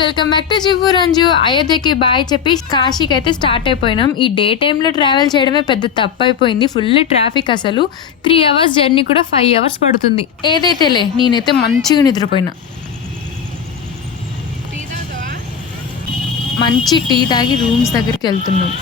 Welcome back to జివ్వు రంజు. అయోధ్యకి బాయ్ చెప్పి కాశీకి అయితే స్టార్ట్ అయిపోయినాం. ఈ డే టైంలో ట్రావెల్ చేయడమే పెద్ద తప్పు అయిపోయింది. Full traffic. అసలు 3 అవర్స్ జర్నీ కూడా 5 అవర్స్ పడుతుంది. ఏదైతేలే నేనైతే మంచిగా నిద్రపోయినా. మంచి టీ తాగి రూమ్స్ దగ్గరికి వెళ్తున్నాం.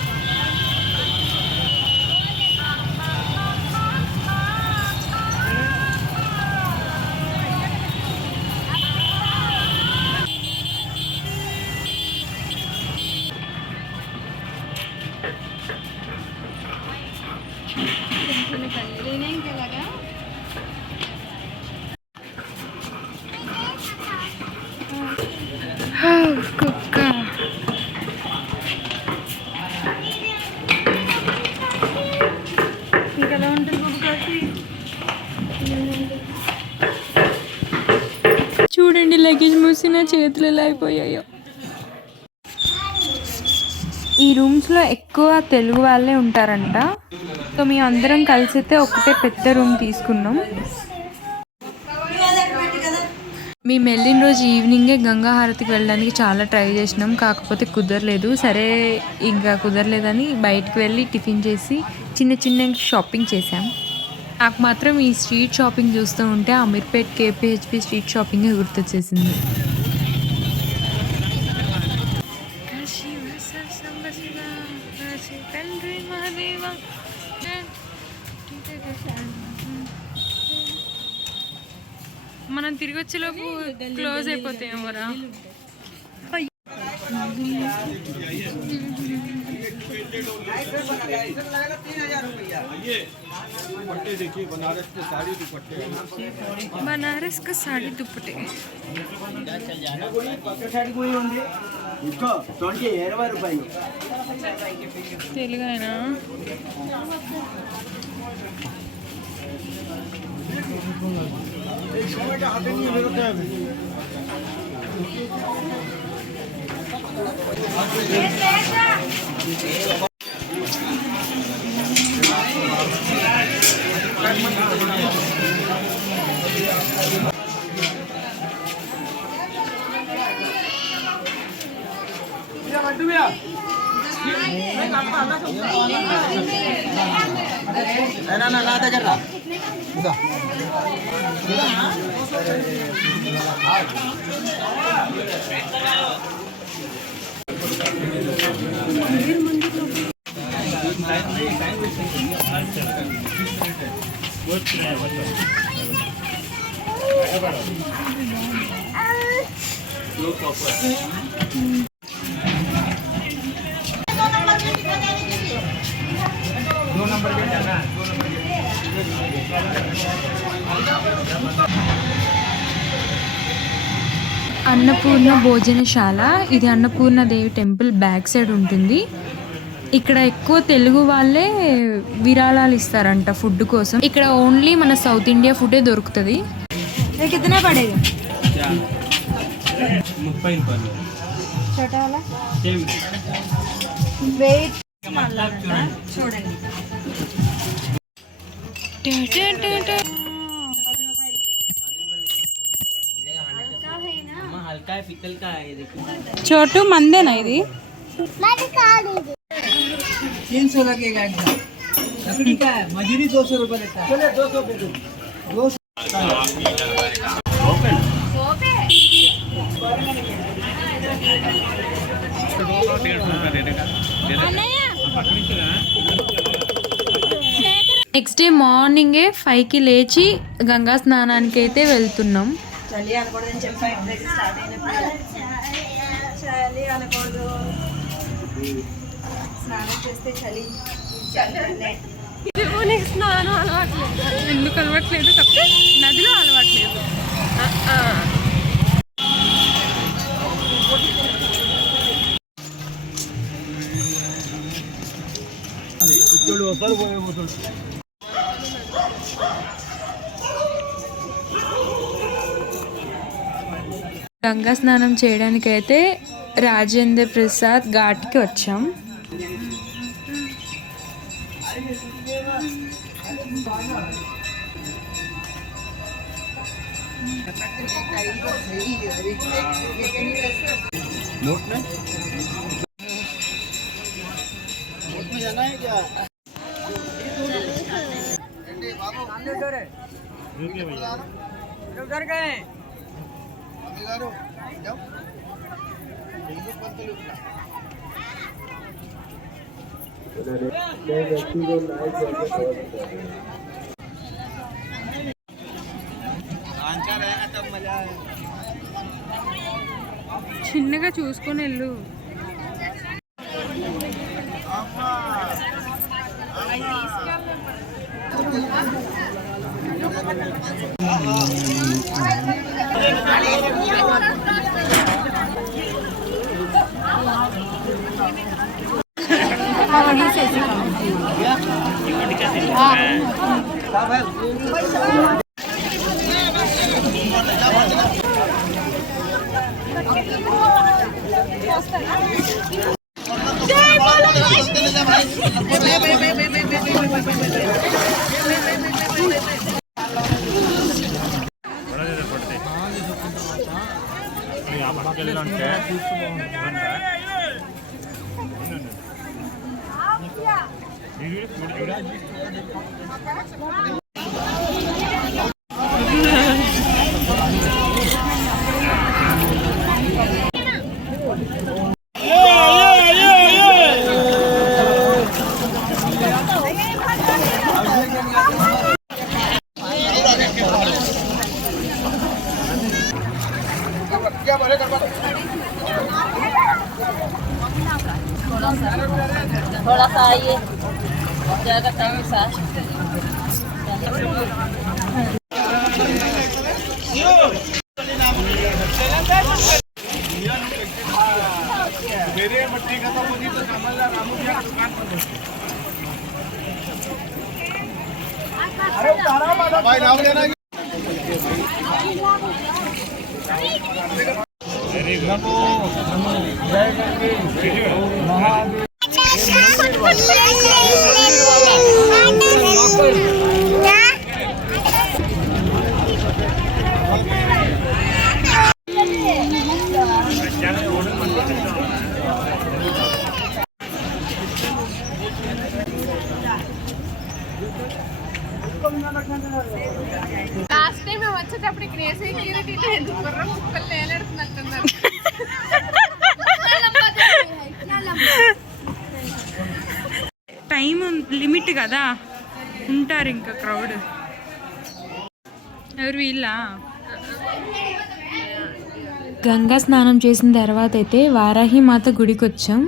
కుక్క ఇంకెలా ఉంటుంది. చూడండి లగేజ్ మూసి నా చేతులు ఎలా అయిపోయాయో. ఈ రూమ్స్లో ఎక్కువ తెలుగు వాళ్ళే ఉంటారంట. సో మేము అందరం కలిసి అయితే ఒకటే పెద్ద రూమ్ తీసుకున్నాం. మేము వెళ్ళిన రోజు ఈవినింగే గంగా హారతికి వెళ్ళడానికి చాలా ట్రై చేసినాం. కాకపోతే కుదరలేదు. సరే ఇంకా కుదరలేదని బయటకు వెళ్ళి టిఫిన్ చేసి చిన్న చిన్న షాపింగ్ చేసాం. నాకు మాత్రం ఈ స్ట్రీట్ షాపింగ్ చూస్తూ ఉంటే అమీర్పేట్ కేపీహెచ్పి స్ట్రీట్ షాపింగే గుర్తొచ్చేసింది. మనం తిరిగి వచ్చేలోపు క్లోజ్ అయిపోతాయేమోరా. బనారస్ కా సాడీ దుప్పటే తెలుగైనా. అన్నపూర్ణ భోజనశాల. ఇది అన్నపూర్ణ దేవి టెంపుల్ బ్యాక్ సైడ్ ఉంటుంది. ఇక్కడ ఎక్కువ తెలుగు వాళ్ళే విరాళాలు ఇస్తారంట ఫుడ్ కోసం. ఇక్కడ ఓన్లీ మన సౌత్ ఇండియా ఫుడే దొరుకుతుంది. చోటు మందేనా ఇది? 300 लगेगा एकदम. लकड़ी का है, मजूरी 200 रुपये लेता है. चले 200 पे दो. 200. నెక్స్ట్ డే మార్నింగే 5కి లేచి గంగా స్నానానికి అయితే వెళ్తున్నాం. చలి అనకూడదని చెప్పా. ఎప్పుడైతే స్టార్ట్ అయినప్పుడు చలి అనకూడదు. స్నానం చేస్తే చలి స్నానం అలవాట్లేదు. ఎందుకు అలవాట్లేదు? తప్పే నదిలో అలవాట్లేదు. గంగా స్నానం చేయడానికైతే రాజేంద్ర ప్రసాద్ ఘాట్కి వచ్చాం. చిన్నగా చూసుకొని వెళ్ళు. थोड़ा सा ये जाएगा टाइम के साथ. లాస్ట్ టైం మేము వచ్చేటప్పుడు ఇక్కడ ఏ సెక్యూరిటీలో ఎందుకు కుక్కలు నేలెడుతున్నట్టున్నారు. టైం లిమిట్ కదా, ఉంటారు ఇంకా క్రౌడ్. ఎవరు వీళ్ళ? గంగా స్నానం చేసిన తర్వాత అయితే వారాహి మాత గుడికి వచ్చాం.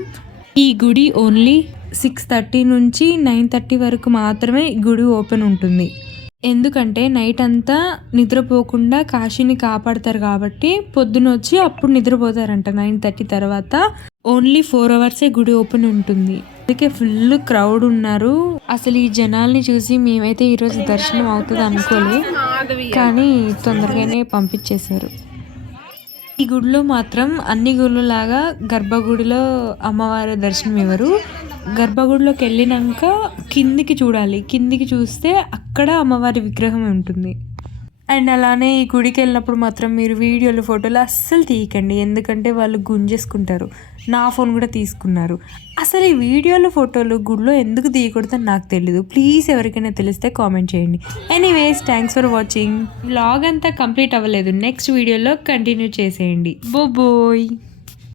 ఈ గుడి ఓన్లీ 6:30 నుంచి 9:30 వరకు మాత్రమే గుడి ఓపెన్ ఉంటుంది. ఎందుకంటే నైట్ అంతా నిద్రపోకుండా కాశీని కాపాడతారు కాబట్టి పొద్దున వచ్చి అప్పుడు నిద్రపోతారంట. 9:30 తర్వాత ఓన్లీ 4 అవర్సే గుడి ఓపెన్ ఉంటుంది. అందుకే ఫుల్ క్రౌడ్ ఉన్నారు. అసలు ఈ జనాల్ని చూసి మేమైతే ఈరోజు దర్శనం అవుతుంది అనుకోలే, కానీ తొందరగానే పంపించేశారు. ఈ గుడిలో మాత్రం అన్ని గుళ్ళలాగా గర్భగుడిలో అమ్మవారి దర్శనం ఇవ్వరు. గర్భగుడిలోకి వెళ్ళినాక కిందికి చూడాలి. కిందికి చూస్తే అక్కడ అమ్మవారి విగ్రహం ఉంటుంది. అండ్ అలానే ఈ గుడికి వెళ్ళినప్పుడు మాత్రం మీరు వీడియోలు ఫోటోలు అస్సలు తీయకండి, ఎందుకంటే వాళ్ళు గుంజేసుకుంటారు. నా ఫోన్ కూడా తీసుకున్నారు. అసలు ఈ వీడియోలు ఫోటోలు గుడిలో ఎందుకు తీయకూడదని నాకు తెలీదు. ప్లీజ్ ఎవరికైనా తెలిస్తే కామెంట్ చేయండి. Anyways, thanks for watching. Vlog అంతా కంప్లీట్ అవ్వలేదు, నెక్స్ట్ వీడియోలో కంటిన్యూ చేసేయండి. బోయ్.